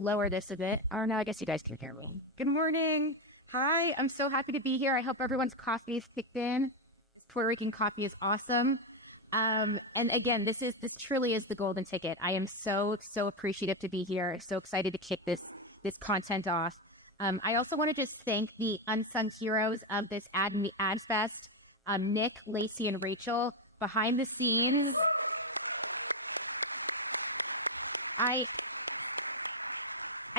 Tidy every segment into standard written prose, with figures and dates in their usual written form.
lower this a bit. Or no, I guess you guys can hear me. Good morning. Hi, I'm so happy to be here. I hope everyone's coffee is kicked in. Puerto Rican coffee is awesome. And again, this truly is the golden ticket. I am so appreciative to be here. So excited to kick this content off. I also want to just thank the unsung heroes of this AdFest, Nick, Lacey, and Rachel behind the scenes. I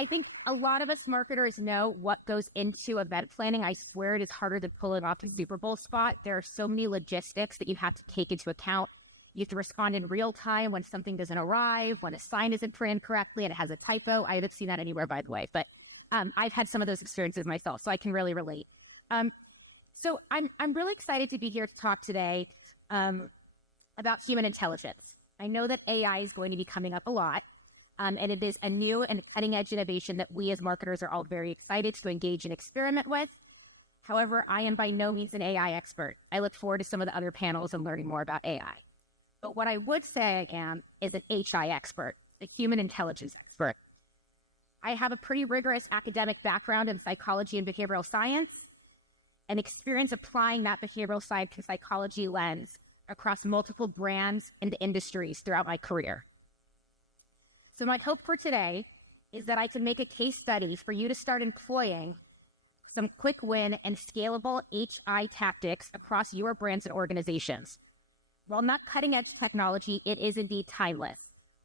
think a lot of us marketers know what goes into event planning. I swear it is harder than pulling off a Super Bowl spot. There are so many logistics that you have to take into account. You have to respond in real time when something doesn't arrive, when a sign isn't printed correctly and it has a typo. I haven't seen that anywhere, by the way, but I've had some of those experiences myself, so I can really relate. So I'm really excited to be here to talk today about human intelligence. I know that AI is going to be coming up a lot. And it is a new and cutting-edge innovation that we as marketers are all very excited to engage and experiment with. However, I am by no means an AI expert. I look forward to some of the other panels and learning more about AI. But what I would say I am is an HI expert, a human intelligence expert. I have a pretty rigorous academic background in psychology and behavioral science, and experience applying that behavioral science and psychology lens across multiple brands and industries throughout my career. So my hope for today is that I can make a case study for you to start employing some quick win and scalable HI tactics across your brands and organizations. While not cutting edge technology, it is indeed timeless.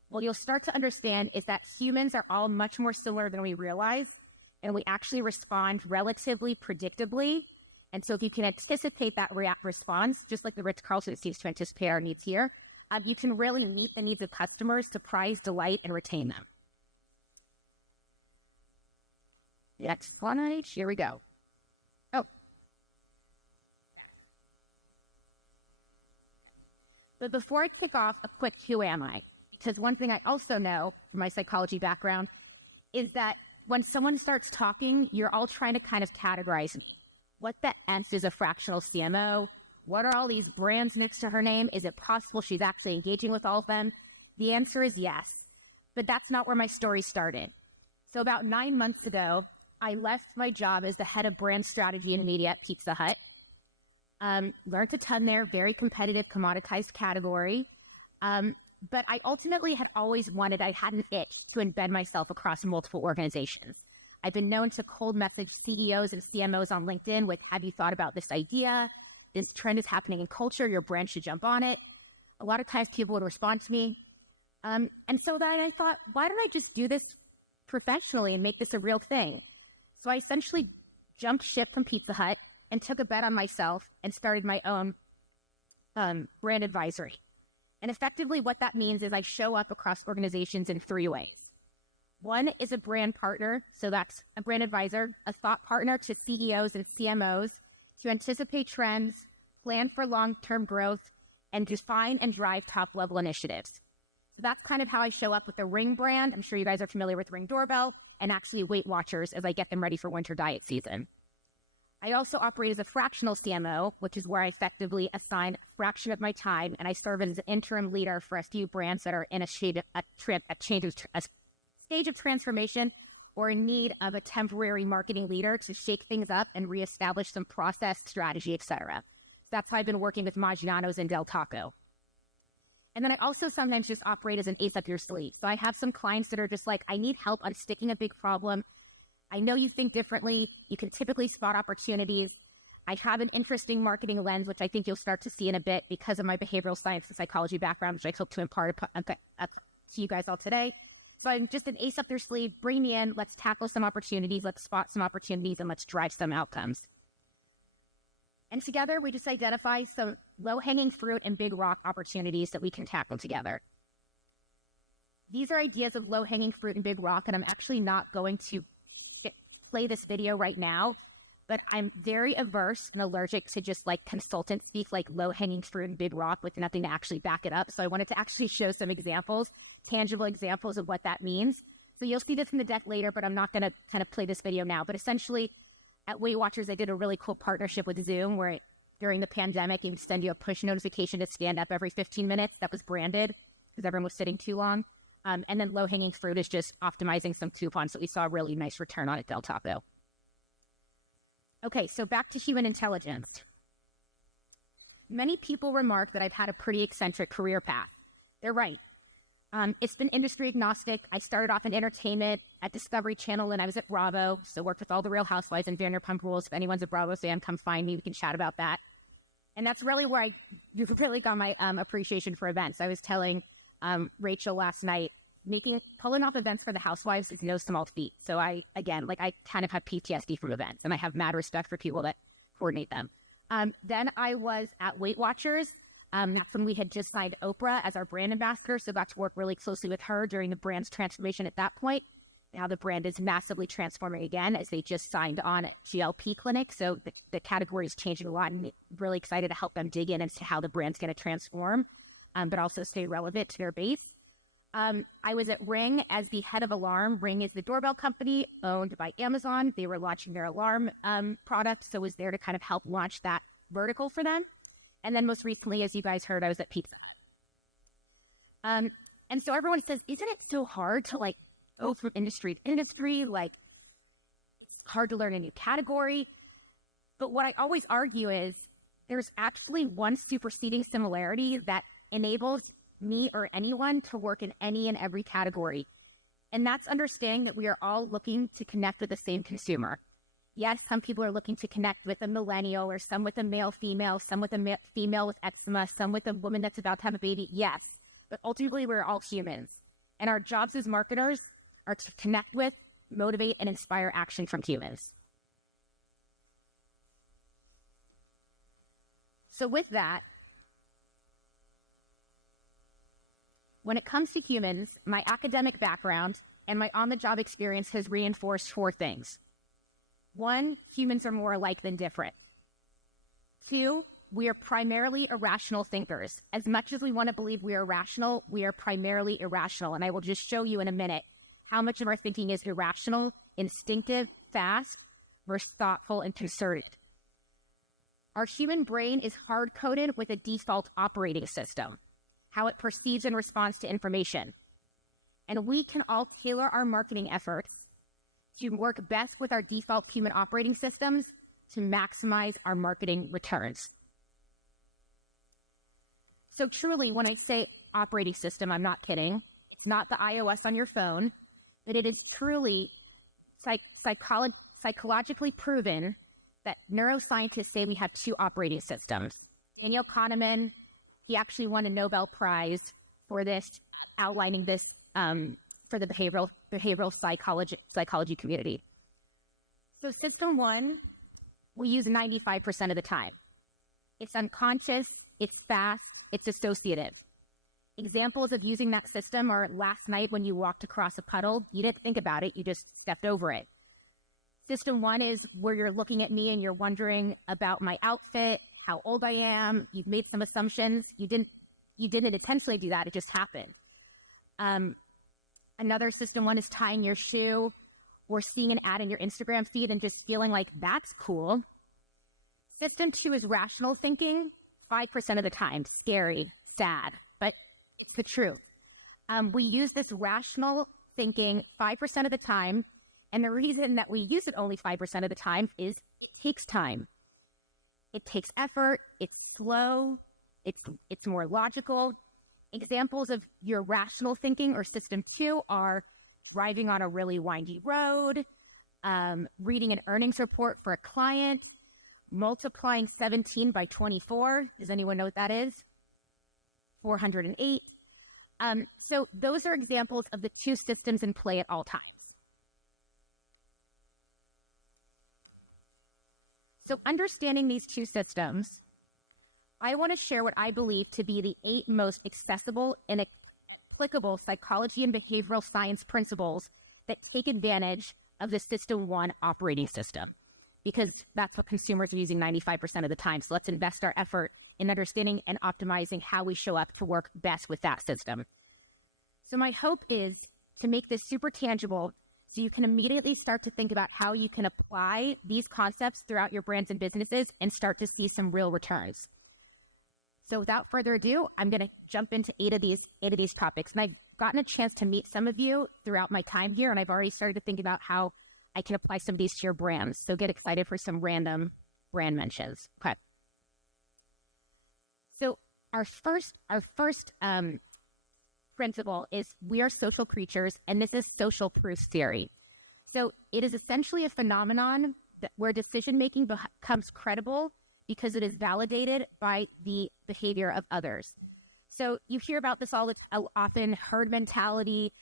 What you'll start to understand is that humans are all much more similar than we realize, and we actually respond relatively predictably. And so if you can anticipate that response, just like the Ritz-Carlton seems to anticipate our needs here, you can really meet the needs of customers, surprise, delight, and retain them. Next slide. Here we go. Oh. But before I kick off, a quick who am I? Because one thing I also know from my psychology background is that when someone starts talking, you're all trying to kind of categorize me. What the Nth is a fractional CMO? What are all these brands next to her name? Is it possible she's actually engaging with all of them? The answer is yes, but that's not where my story started. So about 9 months ago, I left my job as the head of brand strategy and media at Pizza Hut. Learned a ton there, very competitive, commoditized category. But I ultimately had always wanted, I had an itch to embed myself across multiple organizations. I've been known to cold message CEOs and CMOs on LinkedIn with, have you thought about this idea? This trend is happening in culture. Your brand should jump on it. A lot of times people would respond to me. And so then I thought, why don't I just do this professionally and make this a real thing? So I essentially jumped ship from Pizza Hut and took a bet on myself and started my own brand advisory. And effectively what that means is I show up across organizations in 3 ways. One is a brand partner. So that's a brand advisor, a thought partner to CEOs and CMOs to anticipate trends, plan for long-term growth, and define and drive top-level initiatives. So that's kind of how I show up with the Ring brand. I'm sure you guys are familiar with Ring Doorbell, and actually Weight Watchers as I get them ready for winter diet season. I also operate as a fractional CMO, which is where I effectively assign a fraction of my time, and I serve as an interim leader for a few brands that are in a stage of transformation or in need of a temporary marketing leader to shake things up and reestablish some process, strategy, etc. So that's how I've been working with Maggiano's and Del Taco. And then I also sometimes just operate as an ace up your sleeve. So I have some clients that are just like, I need help unsticking a big problem. I know you think differently. You can typically spot opportunities. I have an interesting marketing lens, which I think you'll start to see in a bit because of my behavioral science and psychology background, which I hope to impart to you guys all today. So I'm just an ace up their sleeve, bring me in, let's tackle some opportunities, let's spot some opportunities, and let's drive some outcomes. And together, we just identify some low-hanging fruit and big rock opportunities that we can tackle together. These are ideas of low-hanging fruit and big rock, and I'm actually not going to play this video right now, but I'm very averse and allergic to just like consultant speak, like low-hanging fruit and big rock with nothing to actually back it up. So I wanted to actually show some examples, tangible examples of what that means. So you'll see this in the deck later, but I'm not going to kind of play this video now. But essentially, at Weight Watchers, I did a really cool partnership with Zoom where during the pandemic, it would send you a push notification to stand up every 15 minutes that was branded because everyone was sitting too long. And then low-hanging fruit is just optimizing some coupons. So we saw a really nice return on it, Del Taco. Okay, so back to human intelligence. Many people remark that I've had a pretty eccentric career path. They're right. It's been industry agnostic. I started off in entertainment at Discovery Channel, and I was at Bravo, so worked with all the Real Housewives and Vanderpump Rules. If anyone's a Bravo fan, come find me. We can chat about that. And that's really where you really got my appreciation for events. I was telling Rachel last night, pulling off events for the Housewives is no small feat. So I kind of have PTSD from events, and I have mad respect for people that coordinate them. Then I was at Weight Watchers. That's when we had just signed Oprah as our brand ambassador, so got to work really closely with her during the brand's transformation at that point. Now the brand is massively transforming again as they just signed on GLP clinic, so the category is changing a lot, and I'm really excited to help them dig in into how the brand's going to transform, but also stay relevant to their base. I was at Ring as the head of Alarm. Ring is the doorbell company owned by Amazon. They were launching their alarm product, so was there to kind of help launch that vertical for them. And then most recently, as you guys heard, I was at Pizza Hut. And so everyone says, isn't it so hard to go from industry to industry? It's hard to learn a new category. But what I always argue is there's actually one superseding similarity that enables me or anyone to work in any and every category. And that's understanding that we are all looking to connect with the same consumer. Yes, some people are looking to connect with a millennial, or some with a male-female, some with a female with eczema, some with a woman that's about to have a baby. Yes, but ultimately we're all humans. And our jobs as marketers are to connect with, motivate, and inspire action from humans. So with that, when it comes to humans, my academic background and my on-the-job experience has reinforced 4 things. 1, humans are more alike than different. 2, we are primarily irrational thinkers. As much as we want to believe we are rational, we are primarily irrational. And I will just show you in a minute how much of our thinking is irrational, instinctive, fast, versus thoughtful and concerted. Our human brain is hard-coded with a default operating system, how it perceives and responds to information. And we can all tailor our marketing efforts to work best with our default human operating systems to maximize our marketing returns. So truly, when I say operating system, I'm not kidding. It's not the iOS on your phone, but it is truly psychologically proven that neuroscientists say we have 2 operating systems. Daniel Kahneman, he actually won a Nobel Prize for this, outlining this for the behavioral psychology community. So system 1, we use 95% of the time. It's unconscious, it's fast, it's associative. Examples of using that system are last night when you walked across a puddle, you didn't think about it, you just stepped over it. System 1 is where you're looking at me and you're wondering about my outfit, how old I am, you've made some assumptions. You didn't intentionally do that, it just happened. Another system 1 is tying your shoe or seeing an ad in your Instagram feed and just feeling like that's cool. System 2 is rational thinking, 5% of the time. Scary, sad, but it's the truth. We use this rational thinking 5% of the time, and the reason that we use it only 5% of the time is it takes time. It takes effort, it's slow, it's more logical. Examples of your rational thinking or system 2 are driving on a really windy road, reading an earnings report for a client, multiplying 17 by 24. Does anyone know what that is? 408. So those are examples of the 2 systems in play at all times. So understanding these 2 systems, I want to share what I believe to be the 8 most accessible and applicable psychology and behavioral science principles that take advantage of the system 1 operating system, because that's what consumers are using 95% of the time. So let's invest our effort in understanding and optimizing how we show up to work best with that system. So my hope is to make this super tangible so you can immediately start to think about how you can apply these concepts throughout your brands and businesses and start to see some real returns. So without further ado, I'm going to jump into 8 of these topics. And gotten a chance to meet some of you throughout my time here, and I've already started to think about how I can apply some of these to your brands. So get excited for some random brand mentions. Okay. So our first principle is we are social creatures, and this is social proof theory. So it is essentially a phenomenon where decision-making becomes credible because it is validated by the behavior of others. So you hear about this often, herd mentality.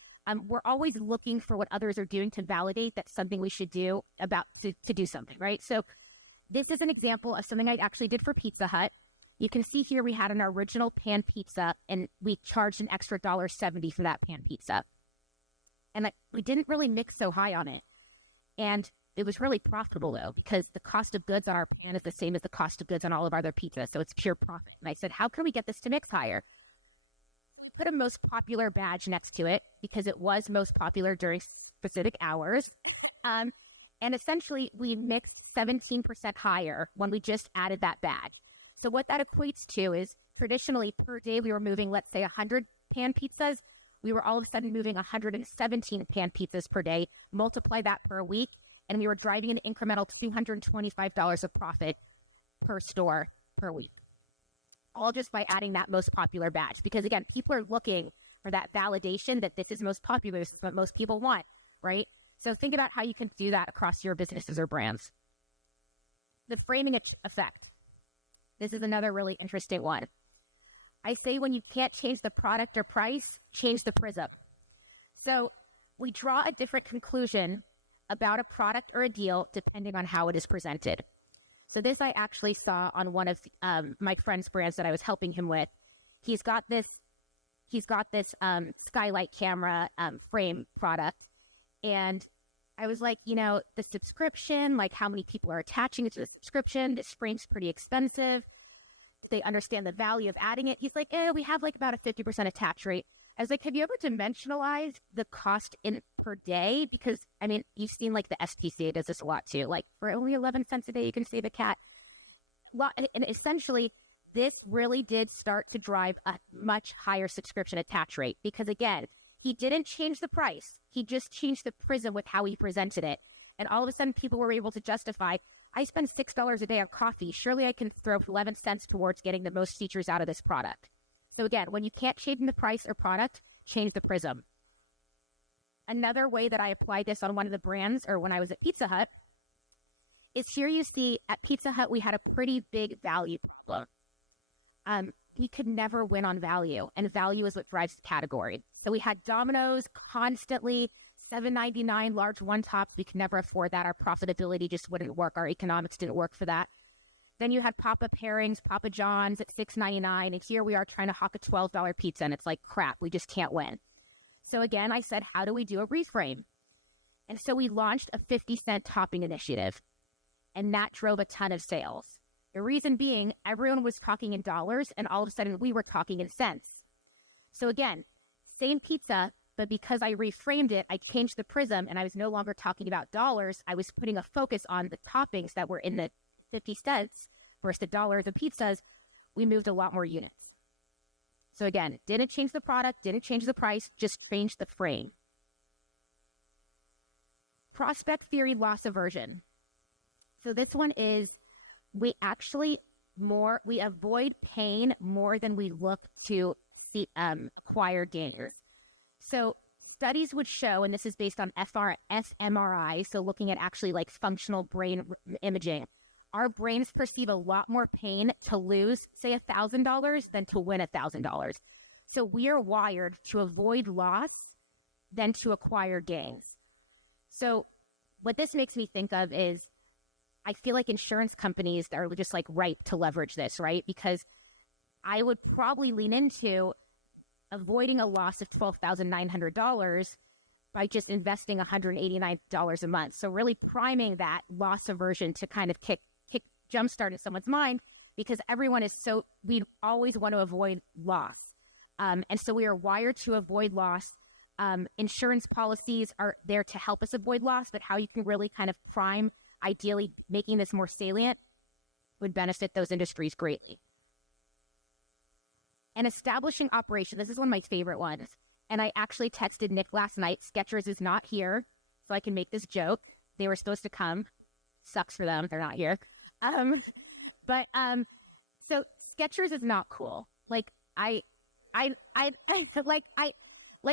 We're always looking for what others are doing to validate that's something we should do to do something, right? So this is an example of something I actually did for Pizza Hut. You can see here we had an original pan pizza, and we charged an extra $1.70 for that pan pizza. And we didn't really mix so high on it. And it was really profitable, though, because the cost of goods on our pan is the same as the cost of goods on all of our other pizzas. So it's pure profit. And I said, how can we get this to mix higher? So we put a most popular badge next to it because it was most popular during specific hours. And essentially, we mixed 17% higher when we just added that badge. So what that equates to is traditionally per day, we were moving, let's say, 100 pan pizzas. We were all of a sudden moving 117 pan pizzas per day. Multiply that per week, and we were driving an incremental $225 of profit per store per week. All just by adding that most popular badge. Because again, people are looking for that validation that this is most popular, this is what most people want, right? So think about how you can do that across your businesses or brands. The framing effect. This is another really interesting one. I say when you can't change the product or price, change the prism. So we draw a different conclusion about a product or a deal depending on how it is presented. So this I actually saw on one of my friend's brands that I was helping him with. He's got this skylight camera frame product, and I was like, the subscription, like how many people are attaching it to the subscription? This frame's pretty expensive. They understand the value of adding it. He's like, we have like about a 50% attach rate. I was like, have you ever dimensionalized the cost in per day? Because, I mean, you've seen like the SPCA does this a lot too. Like for only 11 cents a day, you can save a cat. And essentially, this really did start to drive a much higher subscription attach rate. Because again, he didn't change the price. He just changed the prism with how he presented it. And all of a sudden, people were able to justify, I spend $6 a day on coffee. Surely I can throw 11 cents towards getting the most features out of this product. So again, when you can't change the price or product, change the prism. Another way that I applied this on one of the brands, or when I was at Pizza Hut, is here you see at Pizza Hut, we had a pretty big value problem. You could never win on value, and value is what drives the category. So we had Domino's constantly, $7.99 large one-tops. We could never afford that. Our profitability just wouldn't work. Our economics didn't work for that. Then you had Papa Pairings, Papa John's at $6.99, and here we are trying to hawk a $12 pizza, and it's like, crap, we just can't win. So again, I said, how do we do a reframe? And so we launched a 50-cent topping initiative, and that drove a ton of sales. The reason being, everyone was talking in dollars, and all of a sudden we were talking in cents. So again, same pizza, but because I reframed it, I changed the prism, and I was no longer talking about dollars. I was putting a focus on the toppings that were in the 50 cents versus the dollar of the pizzas. We moved a lot more units. So again, didn't change the product, didn't change the price, just changed the frame. Prospect theory loss aversion. So this one is, we avoid pain more than we look to see acquire gains. So studies would show, and this is based on fMRI, so looking at actually like functional brain imaging, our brains perceive a lot more pain to lose, say, $1,000 than to win $1,000. So we are wired to avoid loss than to acquire gains. So what this makes me think of is, I feel like insurance companies are just like ripe to leverage this, right? Because I would probably lean into avoiding a loss of $12,900 by just investing $189 a month. So really priming that loss aversion to kind of jumpstart in someone's mind, because everyone is we always want to avoid loss. And so we are wired to avoid loss. Insurance policies are there to help us avoid loss, but how you can really kind of prime, ideally making this more salient, would benefit those industries greatly. And establishing operation, this is one of my favorite ones. And I actually texted Nick last night, Skechers is not here, so I can make this joke. They were supposed to come. Sucks for them. They're not here. So Skechers is not cool. Like,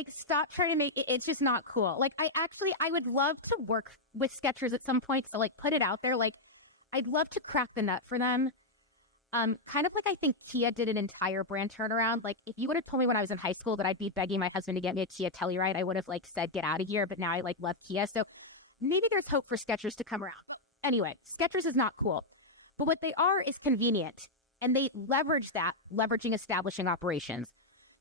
stop trying to make it. It's just not cool. Like, I would love to work with Skechers at some point. So, like, put it out there. Like, I'd love to crack the nut for them. Kind of like I think Tia did an entire brand turnaround. Like, if you would have told me when I was in high school that I'd be begging my husband to get me a Tia Telluride, I would have, like, said, get out of here. But now I, like, love Tia. So maybe there's hope for Skechers to come around. But anyway, Skechers is not cool. But what they are is convenient. And they leverage that, leveraging establishing operations.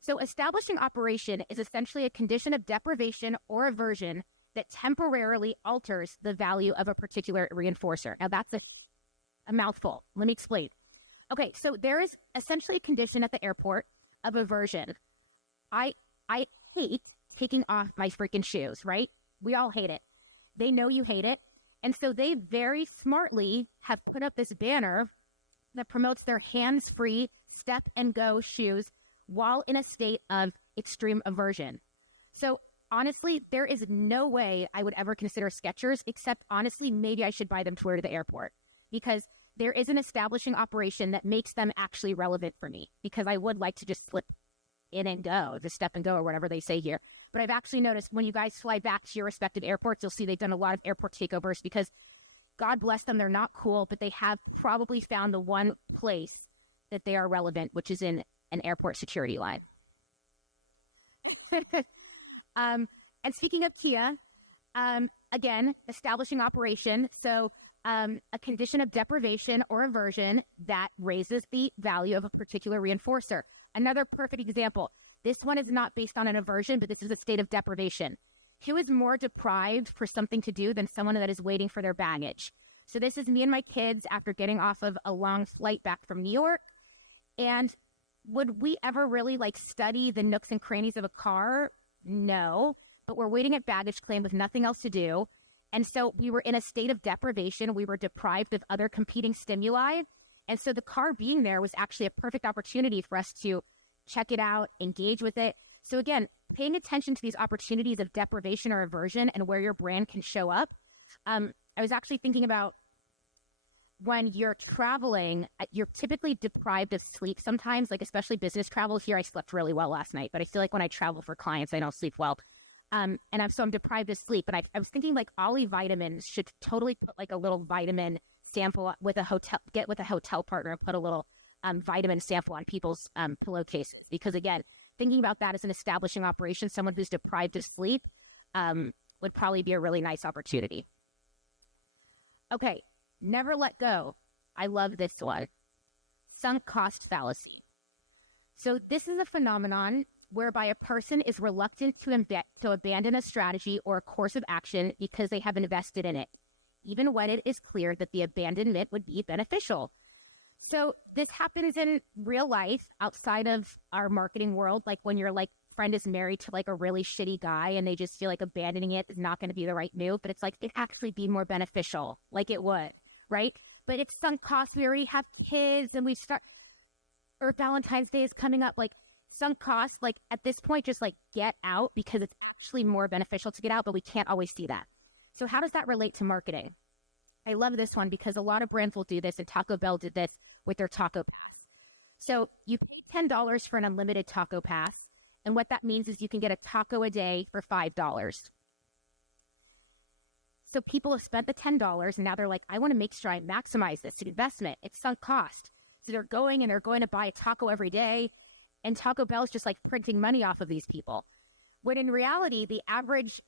So establishing operation is essentially a condition of deprivation or aversion that temporarily alters the value of a particular reinforcer. Now, that's a mouthful. Let me explain. Okay, so there is essentially a condition at the airport of aversion. I hate taking off my freaking shoes, right? We all hate it. They know you hate it. And so they very smartly have put up this banner that promotes their hands-free step and go shoes while in a state of extreme aversion. So honestly, there is no way I would ever consider Skechers, except honestly, maybe I should buy them to wear to the airport, because there is an establishing operation that makes them actually relevant for me, because I would like to just slip in and go, just step and go, or whatever they say here. But I've actually noticed when you guys fly back to your respective airports, you'll see they've done a lot of airport takeovers, because God bless them, they're not cool, but they have probably found the one place that they are relevant, which is in an airport security line. And speaking of Tia, again, establishing operation. So a condition of deprivation or aversion that raises the value of a particular reinforcer. Another perfect example. This one is not based on an aversion, but this is a state of deprivation. Who is more deprived for something to do than someone that is waiting for their baggage? So this is me and my kids after getting off of a long flight back from New York. And would we ever really, like, study the nooks and crannies of a car? No. But we're waiting at baggage claim with nothing else to do. And so we were in a state of deprivation. We were deprived of other competing stimuli. And so the car being there was actually a perfect opportunity for us to check it out, engage with it. So again, paying attention to these opportunities of deprivation or aversion and where your brand can show up. I was actually thinking about when you're traveling, you're typically deprived of sleep sometimes, like especially business travel. Here, I slept really well last night, but I feel like when I travel for clients, I don't sleep well. I'm deprived of sleep. But I was thinking, like, Ollie Vitamins should totally put like a little vitamin sample with a hotel partner and put a little vitamin sample on people's pillowcases. Because again, thinking about that as an establishing operation, someone who's deprived of sleep would probably be a really nice opportunity. Okay, never let go. I love this one. Sunk cost fallacy. So this is a phenomenon whereby a person is reluctant to abandon a strategy or a course of action because they have invested in it, even when it is clear that the abandonment would be beneficial. So this happens in real life outside of our marketing world, like when your friend is married to like a really shitty guy and they just feel like abandoning it is not going to be the right move, but it's like it'd actually be more beneficial, like it would, right? But it's sunk costs. We already have kids and or Valentine's Day is coming up, like sunk costs, like at this point, just like get out because it's actually more beneficial to get out, but we can't always see that. So how does that relate to marketing? I love this one because a lot of brands will do this, and Taco Bell did this with their taco pass. So you pay $10 for an unlimited taco pass, and what that means is you can get a taco a day for $5. So people have spent the $10, and now they're like, I want to make sure I maximize this investment. It's sunk cost. So they're going to buy a taco every day, and Taco Bell is just like printing money off of these people. When in reality, the average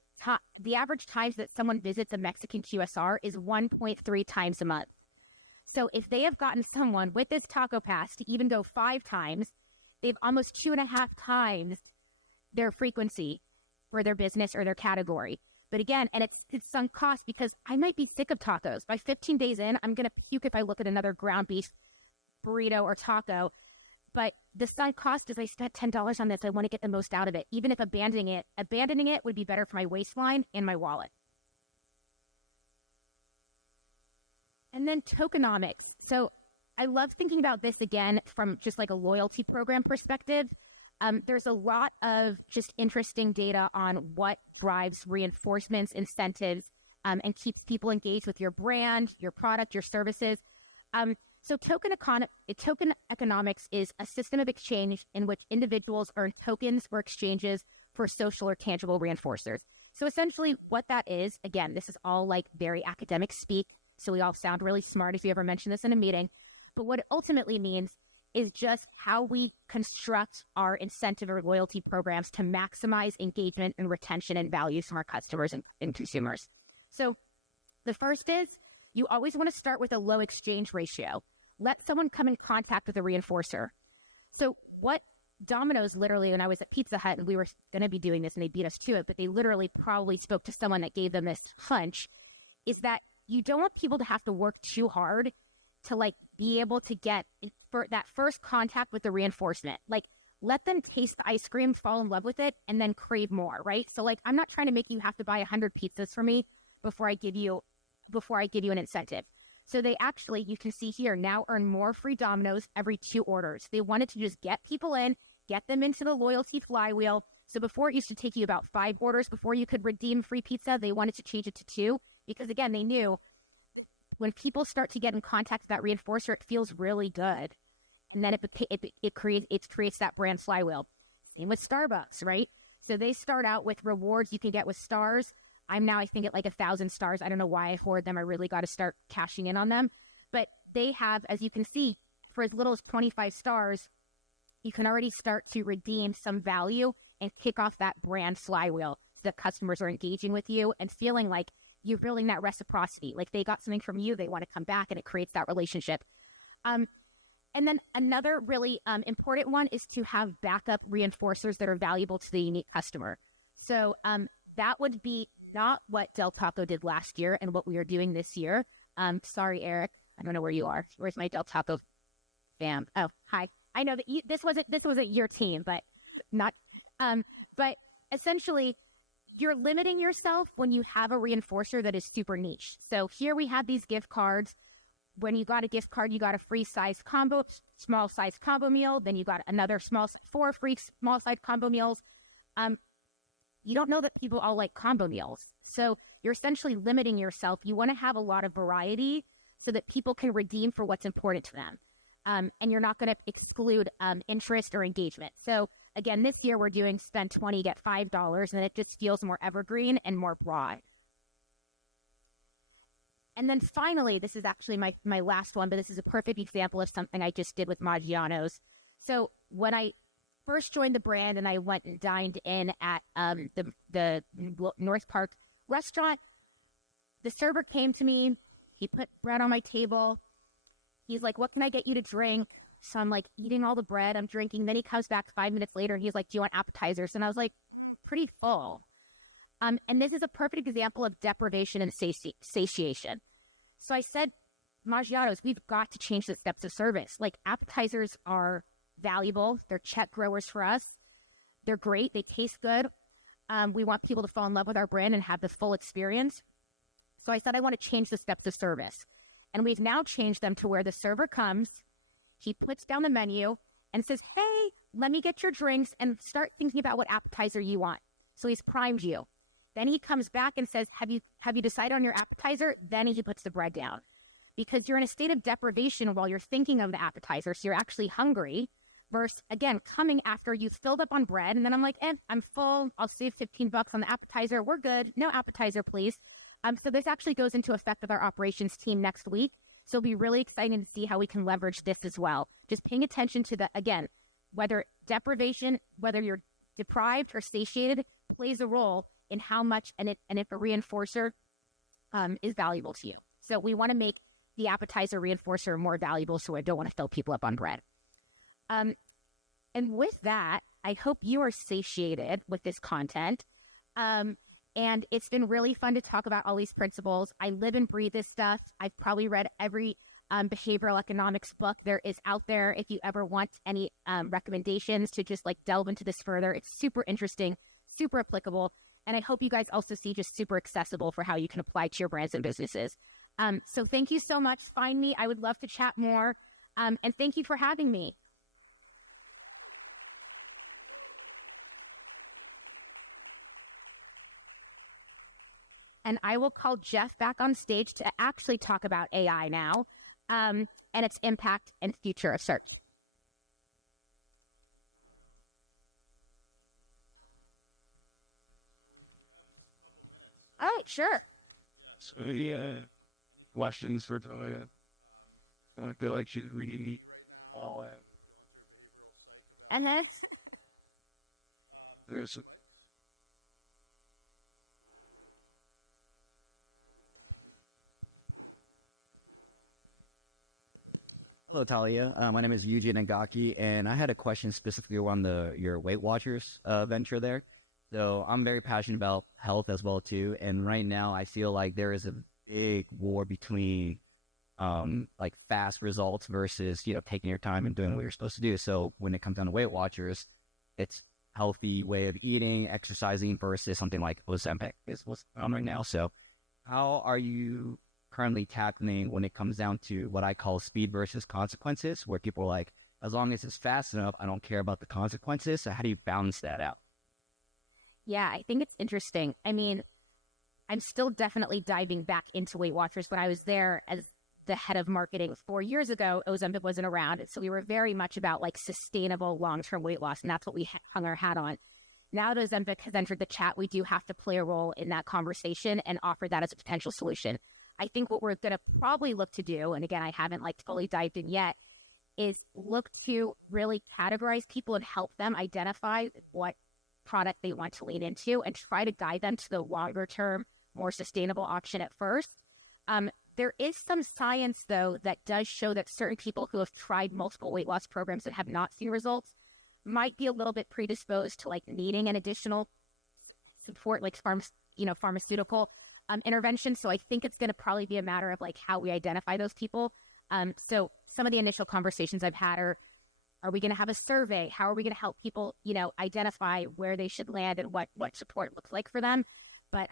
times that someone visits a Mexican QSR is 1.3 times a month. So if they have gotten someone with this taco pass to even go 5 times, they've almost 2.5 times their frequency for their business or their category. But again, and it's sunk cost because I might be sick of tacos. By 15 days in, I'm going to puke if I look at another ground beef burrito or taco. But the sunk cost is I spent $10 on this. I want to get the most out of it. Even if abandoning it would be better for my waistline and my wallet. And then tokenomics. So I love thinking about this again from just like a loyalty program perspective. There's a lot of just interesting data on what drives reinforcements, incentives, and keeps people engaged with your brand, your product, your services. So token economics is a system of exchange in which individuals earn tokens or exchanges for social or tangible reinforcers. So essentially what that is, again, this is all like very academic speak, so we all sound really smart if you ever mention this in a meeting, but what it ultimately means is just how we construct our incentive or loyalty programs to maximize engagement and retention and values from our customers and consumers. So the first is you always want to start with a low exchange ratio. Let someone come in contact with a reinforcer. So what Domino's literally, when I was at Pizza Hut and we were going to be doing this and they beat us to it, but they literally probably spoke to someone that gave them this hunch, is that you don't want people to have to work too hard to like be able to get for that first contact with the reinforcement. Like let them taste the ice cream, fall in love with it, and then crave more, right? So like I'm not trying to make you have to buy 100 pizzas for me before I give you an incentive. So they actually, you can see here, now earn more free Domino's every 2 orders. They wanted to just get people in, get them into the loyalty flywheel. So before it used to take you about 5 orders before you could redeem free pizza, they wanted to change it to 2 because again, they knew when people start to get in contact with that reinforcer, it feels really good. And then it creates that brand flywheel. Same with Starbucks, right? So they start out with rewards you can get with stars. I'm now, I think, at like 1,000 stars. I don't know why I afford them. I really got to start cashing in on them. But they have, as you can see, for as little as 25 stars, you can already start to redeem some value and kick off that brand flywheel so that customers are engaging with you and feeling like you're building that reciprocity. Like they got something from you, they want to come back, and it creates that relationship. And then another really important one is to have backup reinforcers that are valuable to the unique customer. So that would be not what Del Taco did last year and what we are doing this year. Sorry, Eric. I don't know where you are. Where's my Del Taco fam? Oh, hi. I know that this wasn't your team, but not. But essentially, you're limiting yourself when you have a reinforcer that is super niche. So here we have these gift cards. When you got a gift card, you got a free size combo, small size combo meal. Then you got another 4 free small size combo meals. You don't know that people all like combo meals. So you're essentially limiting yourself. You want to have a lot of variety so that people can redeem for what's important to them. And you're not going to exclude interest or engagement. So again, this year we're doing spend 20, get $5, and it just feels more evergreen and more broad. And then finally, this is actually my last one, but this is a perfect example of something I just did with Maggiano's. So when I first joined the brand and I went and dined in at the North Park restaurant, the server came to me. He put bread on my table. He's like, "What can I get you to drink?" So I'm like eating all the bread, I'm drinking. Then he comes back 5 minutes later and he's like, "Do you want appetizers?" And I was like, pretty full. And this is a perfect example of deprivation and satiation. So I said, Maggiano's, we've got to change the steps of service. Like appetizers are valuable. They're check growers for us. They're great. They taste good. We want people to fall in love with our brand and have the full experience. So I said, I want to change the steps of service. And we've now changed them to where the server comes, he puts down the menu and says, "Hey, let me get your drinks and start thinking about what appetizer you want." So he's primed you. Then he comes back and says, have you decided on your appetizer? Then he puts the bread down. Because you're in a state of deprivation while you're thinking of the appetizer, so you're actually hungry, versus, again, coming after you've filled up on bread, and then I'm like, I'm full, I'll save $15 on the appetizer, we're good, no appetizer, please. So this actually goes into effect with our operations team next week, so it'll be really exciting to see how we can leverage this as well. Just paying attention to the, again, whether deprivation, whether you're deprived or satiated, plays a role in how much and if a reinforcer is valuable to you. So we want to make the appetizer reinforcer more valuable, so I don't want to fill people up on bread. And with that, I hope you are satiated with this content. And it's been really fun to talk about all these principles. I live and breathe this stuff. I've probably read every behavioral economics book there is out there. If you ever want any recommendations to just like delve into this further, it's super interesting, super applicable. And I hope you guys also see just super accessible for how you can apply to your brands and businesses. So thank you so much. Find me. I would love to chat more. And thank you for having me. and I will call Jeff back on stage to actually talk about AI now, and its impact and future of search. All right, sure. So yeah, questions for Talia. I feel like she's reading all that. And then There's Hello, Talia. My name is Yuji Nagaki, and I had a question specifically around your Weight Watchers venture there. So I'm very passionate about health as well too, and right now I feel like there is a big war between like fast results versus taking your time and doing what you're supposed to do. So when it comes down to Weight Watchers, it's healthy way of eating, exercising versus something like Ozempic is what's on right now. So how are you currently tackling when it comes down to what I call speed versus consequences, where people are like, as long as it's fast enough, I don't care about the consequences. So how do you balance that out? yeah, I think it's interesting. I mean, I'm still definitely diving back into Weight Watchers. When I was there as the head of marketing 4 years ago, Ozempic wasn't around. So we were very much about like sustainable long-term weight loss. And that's what we hung our hat on. Now that Ozempic has entered the chat, we do have to play a role in that conversation and offer that as a potential solution. I think what we're going to probably look to do, and again, I haven't like totally dived in yet, is look to really categorize people and help them identify what product they want to lean into and try to guide them to the longer term, more sustainable option at first. There is some science, though, that does show that certain people who have tried multiple weight loss programs and have not seen results might be a little bit predisposed to like needing an additional support, like pharmaceutical intervention. So I think it's going to probably be a matter of like how we identify those people. So some of the initial conversations I've had are we going to have a survey? How are we going to help people, identify where they should land and what support looks like for them? But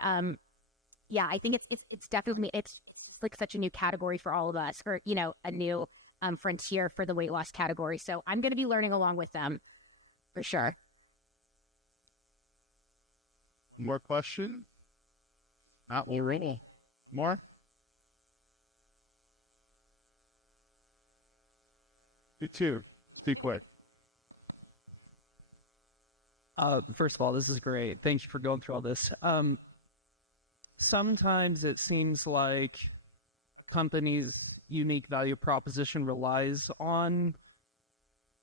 yeah, I think it's definitely, it's like such a new category for all of us, or, a new frontier for the weight loss category. So I'm going to be learning along with them for sure. more question? Not me ready. More? You too. Be quick. First of all, this is great. Thank you for going through all this. Sometimes it seems like a company's unique value proposition relies on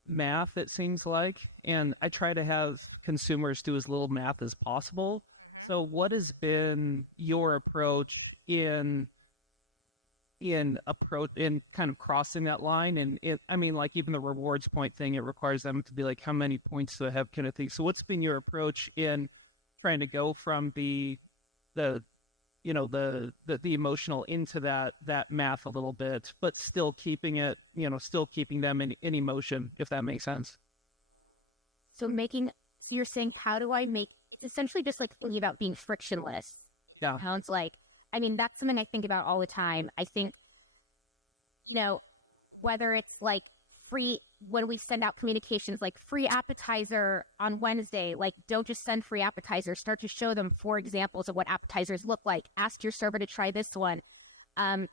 math, it seems like, and I try to have consumers do as little math as possible. So what has been your approach in kind of crossing that line? And like even the rewards point thing, it requires them to be like, how many points do I have kind of thing. So what's been your approach in trying to go from the emotional into that math a little bit, but still keeping it, still keeping them in emotion, if that makes sense? So you're saying, how do I make, essentially just like thinking about being frictionless. Yeah. Sounds like, that's something I think about all the time. I think, whether it's like free, when we send out communications, like free appetizer on Wednesday, like don't just send free appetizers, start to show them 4 examples of what appetizers look like. Ask your server to try this one. But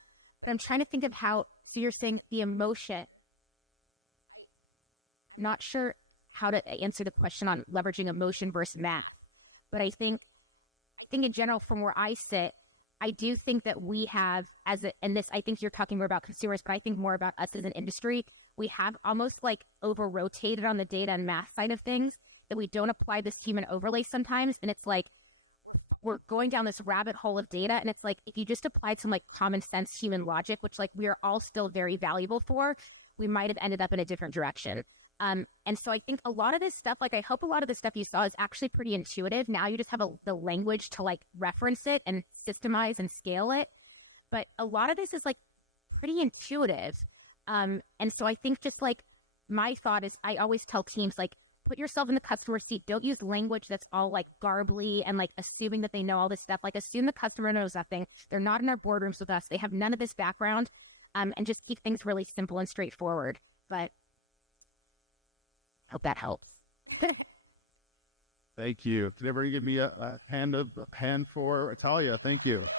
I'm trying to think of how, so you're saying the emotion. I'm not sure how to answer the question on leveraging emotion versus math. But I think in general, from where I sit, I do think that we have, and this, I think you're talking more about consumers, but I think more about us as an industry, we have almost like over-rotated on the data and math side of things, that we don't apply this human overlay sometimes. And it's like, we're going down this rabbit hole of data. And it's like, if you just applied some like common sense human logic, which like we are all still very valuable for, we might have ended up in a different direction. And so I think a lot of this stuff, like I hope a lot of the stuff you saw is actually pretty intuitive. Now you just have the language to like reference it and systemize and scale it. But a lot of this is like pretty intuitive. And so I think just like my thought is, I always tell teams, like, put yourself in the customer seat. Don't use language that's all like garbly and like assuming that they know all this stuff. Like assume the customer knows nothing. They're not in our boardrooms with us. They have none of this background. And just keep things really simple and straightforward. But hope that helps. Thank you. Could everybody give me a hand for Talia? Thank you.